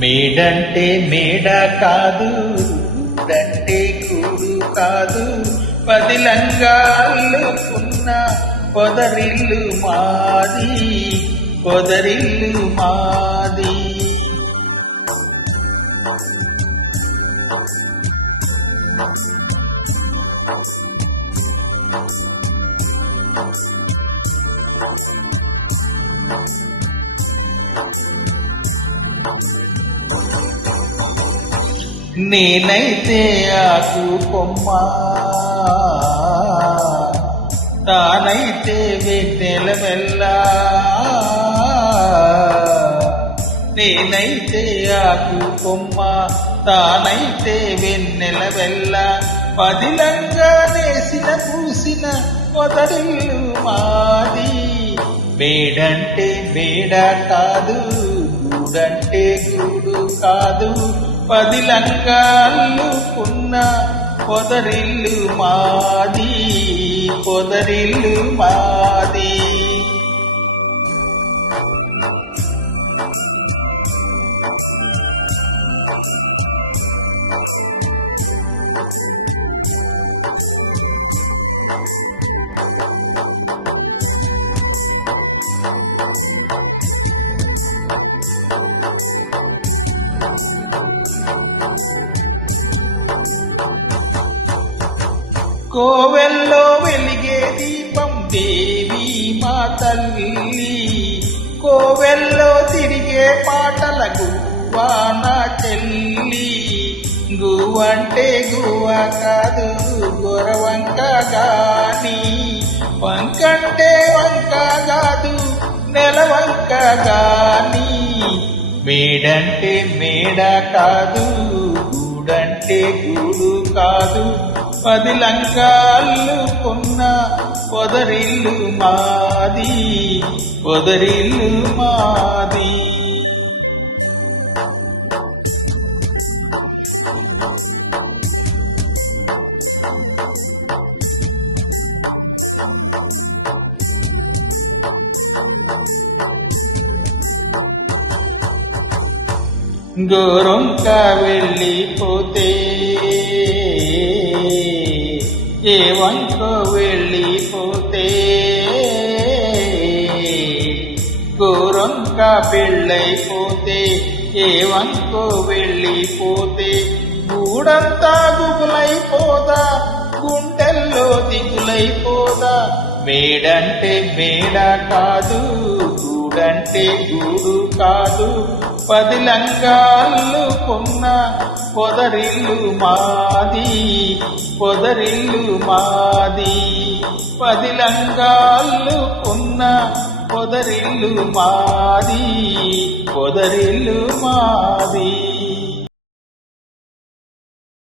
మేడంటే మేడ కాదు, గూడంటే గూడు కాదు, పదిలంగాలుకున్న పొదరిల్లు మాది, పొదరిల్లు మాది. నేనైతే ఆకు కొమ్మ, తానైతే వెన్నెల వెల్ల. నేనైతే ఆకు కొమ్మ, తానైతే వెన్నెల వెల్ల. పదిలంగా నేసిన పూసిన పొదరిల్లు మాది. మేడంటే మేడ కాదు, గూడంటే గూడు కాదు, పదిలంగాలుకున్న పొదరిల్లు మాది, పొదరిల్లు మాది. కోవెల్లో వెలిగే దీపం దేవి మా తల్లి, కోవెల్లో తిరిగే పాటల గువ్వా నా చెల్లి. గువ్వంటే గువ్వ కాదు గొరవంక గాని, వంకంటే వంక కాదు నెలవంక గాని. మేడంటే మేడ కాదు, గూడంటే గూడు కాదు, పదిలంగాలుకున్న పొదరిల్లు మాది, పొదరిల్లు మాది. గోరొంక వెళ్ళిపోతే ఏ వంకో వెళ్ళిపోతే, గోరొంక పెళ్ళైపోతే ఏ వంకో వెళ్ళిపోతే. గూడంతా గుబులైపోదా, గుండెల్లో దిగులైపోదా. మేడంటే మేడ కాదు, గూడంటే గూడు కాదు, పదిలంగాలుకున్న పొదరిల్లు మాది, పొదరిల్లు మాది. పదిలంగాలుకున్న పొదరిల్లు మాది, పొదరిల్లు మాది.